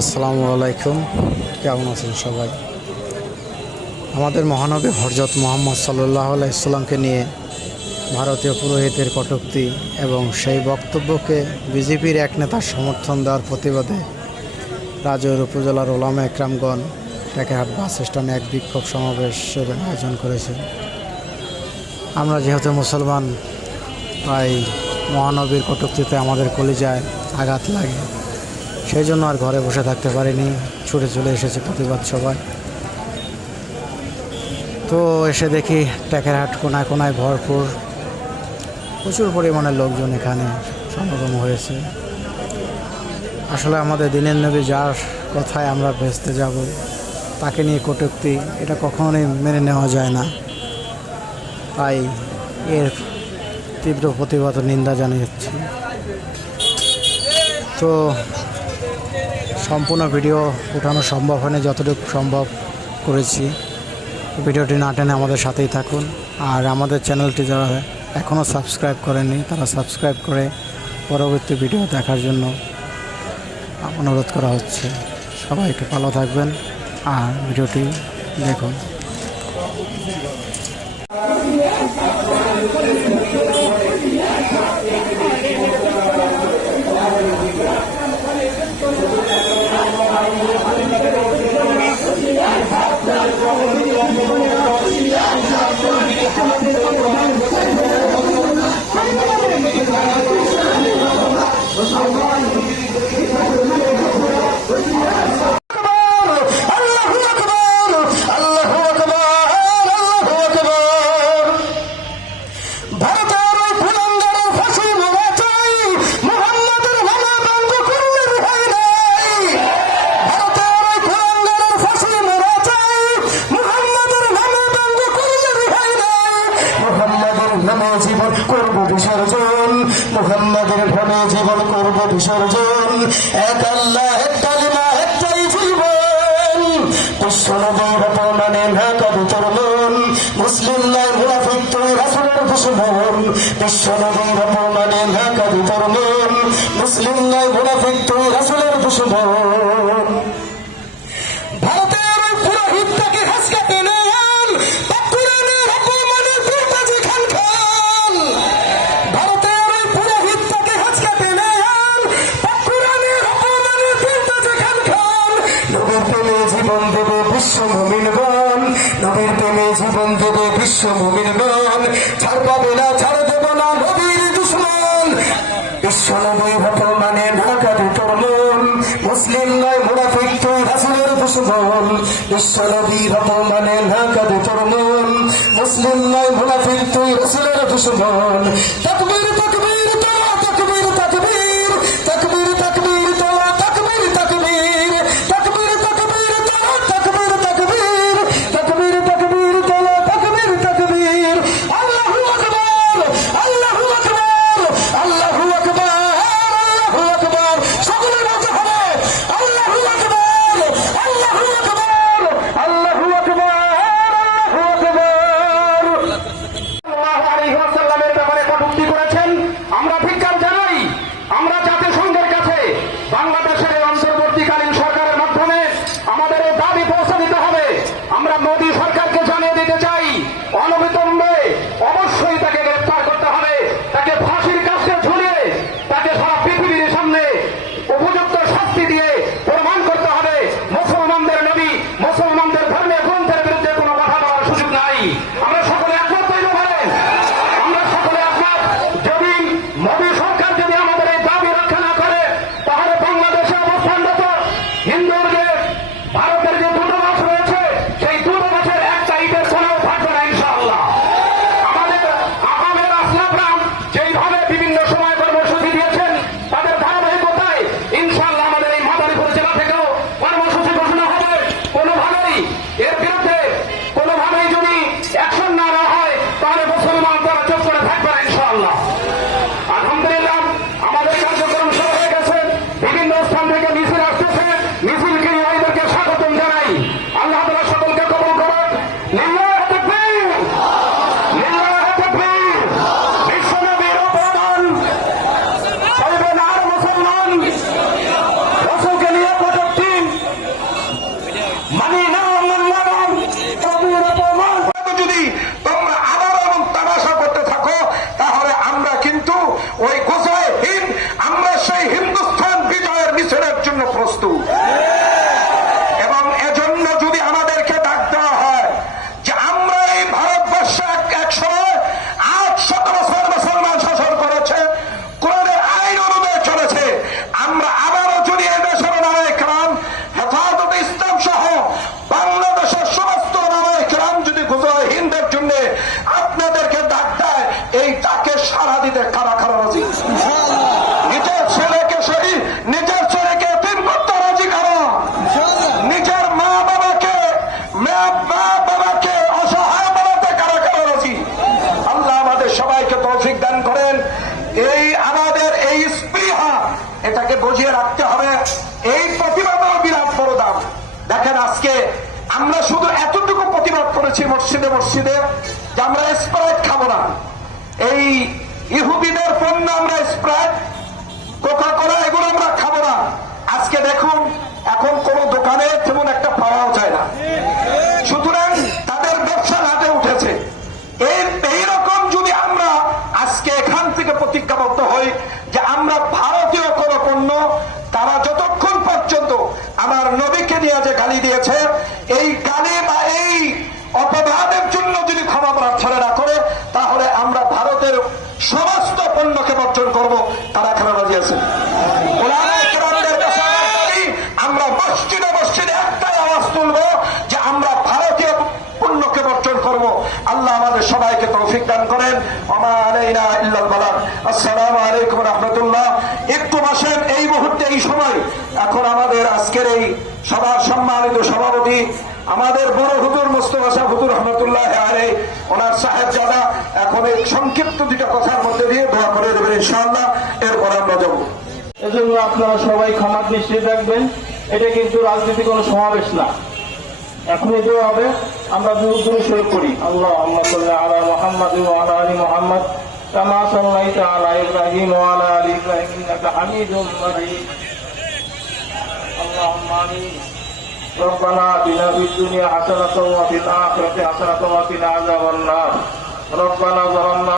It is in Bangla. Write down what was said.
আসসালামু আলাইকুম, কেমন আছেন সবাই? আমাদের মহানবী হযরত মুহাম্মদ সাল্লাল্লাহু আলাইহি সাল্লামকে নিয়ে ভারতীয় পুরোহিতের কটূক্তি এবং সেই বক্তব্যকে বিজেপির এক নেতার সমর্থন দেওয়ার প্রতিবাদে রাজৈর উপজেলার ওলামা একরামগণ টেকেরহাট বাস স্ট্যান্ডে এক বিক্ষোভ সমাবেশের আয়োজন করেছে। আমরা যেহেতু মুসলমান, তাই মহানবীর কটূক্তিতে আমাদের কলিজায় আঘাত লাগে, সেই জন্য আর ঘরে বসে থাকতে পারিনি, ছুটে চলে এসেছে প্রতিবাদ সভায়। তো এসে দেখি টেকেরহাট কোনায় কোনায় ভরপুর, প্রচুর পরিমাণে লোকজন এখানে সমাগম হয়েছে। আসলে আমাদের দিনের নবী যার কথায় আমরা ভেস্তে যাব, তাকে নিয়ে কটূক্তি, এটা কখনোই মেনে নেওয়া যায় না। তাই এর তীব্র প্রতিবাদ ও নিন্দা জানিয়েছি। তো সম্পূর্ণ ভিডিও উঠানো সম্ভব হয়নি, যতটুকু সম্ভব করেছি। ভিডিওটি না টেনে আমাদের সাথেই থাকুন। আর আমাদের চ্যানেলটি যারা এখনও সাবস্ক্রাইব করেনি, তারা সাবস্ক্রাইব করে পরবর্তী ভিডিও দেখার জন্য অনুরোধ করা হচ্ছে। সবাই একটু ভালো থাকবেন আর ভিডিওটি দেখুন। জীবন করব বিসর্জন, মুহাম্মাদের নামে জীবন করব বিসর্জন। এক আল্লাহ, এক কালিমা, একটাই জীবন। বিশ্বনবীর অপমানে না কাঁদে তোর মন, মুসলিম নয় মুনাফিক তুই রাসূলের দুশমন। বিশ্বনবীর অপমানে না কাঁদে তোর মন, মুসলিম নয় মুনাফিক তুই রাসূলের দুশমন। জীবন দেব বিশ্ব মুমিনগণ, নবীর প্রেমে জীবন দেব বিশ্ব মুমিনগণ। ছাড় পাবে না, ছাড় দেব না নবীর দুশমন। বিশ্ব নবীর অপমানে না কাঁদে তোর মন, মুসলিম নয় মুনাফিক তুই রাসূলের দুশমন। বিশ্ব নবীর অপমানে না কাঁদে তোর মন, মুসলিম নয় মুনাফিক তুই রাসূলের দুশমন। তাকবীর তাকবীর তোলা, তাকবীর তাকবীর, তাকবীর তাকবীর তোলা, তাকবীর তাকবীর, তাকবীর তাকবীর তোলা, তাকবীর তাকবীর, তাকবীর তাকবীর তোলা, তাকবীর তাকবীর। আল্লাহু আকবার, আল্লাহু আকবার, আল্লাহু আকবার, আল্লাহু আকবার। সকলে বলতে হবে আল্লাহু আকবার, আল্লাহু আকবার, আল্লাহু আকবার, আল্লাহু আকবার। সাল্লাল্লাহু আলাইহি ওয়াসাল্লামের ব্যাপারে কটূক্তি করেছেন। আমরা ধিক্কার জানাই। আমরা জাতিসংঘের কাছে বাংলাদেশের এই অন্তর্বর্তীকালীন সরকারের মাধ্যমে আমাদের এই দাবি পৌঁছে দিতে হবে। আমরা মোদী সরকারকে জানিয়ে দিতে চাই, অনবিলম্বে অবশ্যই তাকে গ্রেফতার করতে হবে। তাকে ফাঁসির কাছে ঝুলিয়ে তাকে সারা পৃথিবীর সামনে উপযুক্ত শাস্তি দিয়ে প্রমাণ করতে হবে মুসলমানদের নবী, মুসলমানদের ধর্মের গ্রন্থের বিরুদ্ধে কোনো কথা বলার সুযোগ নাই। আমরা সকলে একমত হইতে পারেন। আমরা সকলে একমত। যদি মোদী সরকার যদি আমাদের এই দাবি রক্ষা না করে, তাহলে বাংলাদেশে অবস্থানরত হিন্দুর যে ভারতের যে দূতাবাস রয়েছে, সেই দূতাবাসের একটা ইটের কোনাও থাকবে না ইনশাআল্লাহ। আমাদের আহমেদ আসলাফরাম যেইভাবে বিভিন্ন সময় কর্মসূচি দিয়েছেন, তাদের ধারাবাহিকতায় ইনশাআল্লাহ আমাদের এই মাদারীপুর জেলা থেকেও কর্মসূচি ঘোষণা হবে। কোনোভাবেই এর বিরুদ্ধে কোনোভাবেই যদি অ্যাকশন না নেওয়া হয়, তাহলে মুসলমান তারা চুপ করে থাকবে না ইনশাআল্লাহ। আলহামদুলিল্লাহ, আমাদের কার্যক্রম শুরু হয়ে গেছে। বিভিন্ন স্থান থেকে মিছিল আসতেছে। মিছিল জন্য প্রস্তুত। এবং এজন্য যদি আমাদেরকে ডাক দেওয়া হয় যে আমরা এই ভারতবর্ষে এক সময় 800 বছর মুসলমান শাসন করেছে, কোরআনের আইন অনুযায়ী চলেছে, আমরা আবারও যদি এই দেশের ওলামায়ে কেরাম, হেফাজতে ইসলাম সহ বাংলাদেশের সমস্ত ওলামায়ে কেরাম যদি গুজরাট হিন্দের জন্য আপনাদেরকে ডাক দেয়, এই ডাকে সাড়া দিতে কারা কারা রাজি? নিজের ছেলেকে শহীদ, নিজের ছেলেকে এতিম করতে রাজি কারা? নিজের মা বাবাকে অসহায় বানাতে কারা কারা রাজি? আল্লাহ আমাদের সবাইকে তৌফিক দান করেন। এই আমাদের এই স্পৃহা, এটাকে বুঝিয়ে রাখতে হবে। এই প্রতিবাদও বিরাট বড় দাম। দেখেন, আজকে আমরা শুধু এতটুকু প্রতিবাদ করেছি মসজিদে মসজিদে যে আমরা স্প্রাইট খাবো না, এই ইহুদিদের পণ্য আমরা স্প্রাইট, কোকা কোলা এগুলো আমরা খাবো না। আজকে দেখুন, এখন কোন দোকানে তেমন একটা পাওয়াও যায় না, সুতরাং তাদের ব্যবসা ঘাটে উঠেছে। এইরকম যদি আমরা আজকে এখান থেকে প্রতিজ্ঞাবদ্ধ হই যে আমরা ভারতীয় কোন পণ্য, তারা যতক্ষণ পর্যন্ত আমার নবীকে নিয়ে যে গালি দিয়েছে, এই গালি বা এই অপবাদের জন্য যদি ক্ষমা প্রার্থনা না করে, তাহলে আমরা ভারতের সমস্ত পণ্যকে বর্জন করবো। তারা এখানে রাজি আছে? আমরা মসজিদে মসজিদে একটাই আওয়াজ তুলবো যে আমরা ভারতীয় পণ্যকে বর্জন করব। আল্লাহ আমাদের সবাইকে তৌফিক দান করেন। ওমা আলাইনা ইল্লাল বালাগ। আসসালামু আলাইকুম ওয়া রাহমাতুল্লাহ। একটু বসেন, এই মুহূর্তে এই সময় এখন আমাদের আজকের এই সভার সম্মানিত সভাপতি আমাদের বড় হুজুর মুস্তাফা সাহেব হুজুর রহমতুল্লাহ আলাইহি, ওনার সাহেবজাদা এখন এই সংক্ষিপ্ত দুটো কথার মধ্যে দিয়ে দোয়া করে দেবেন ইনশাআল্লাহ। এরপর আমরা যাব। এজন্য আপনারা সবাই ক্ষমা দৃষ্টি রাখবেন। এটা কিন্তু রাজনীতি কোনো সমাবেশ না। এখনই দেওয়া হবে, আমরা দূর শুরু করি। আল্লাহুম্মা সাল্লি আলা মুহাম্মাদ ওয়া আলা আলি মুহাম্মাদ কামা সাল্লাইতা আলা ইব্রাহিম ওয়া আলা আলি ইব্রাহিম ইন্নাকা হামিদুম মাজিদ। আল্লাহুম্মা আমিন। ربنا آتنا في الدنيا حسنة وفي الآخرة حسنة وقنا عذاب النار. ربنا ظلمنا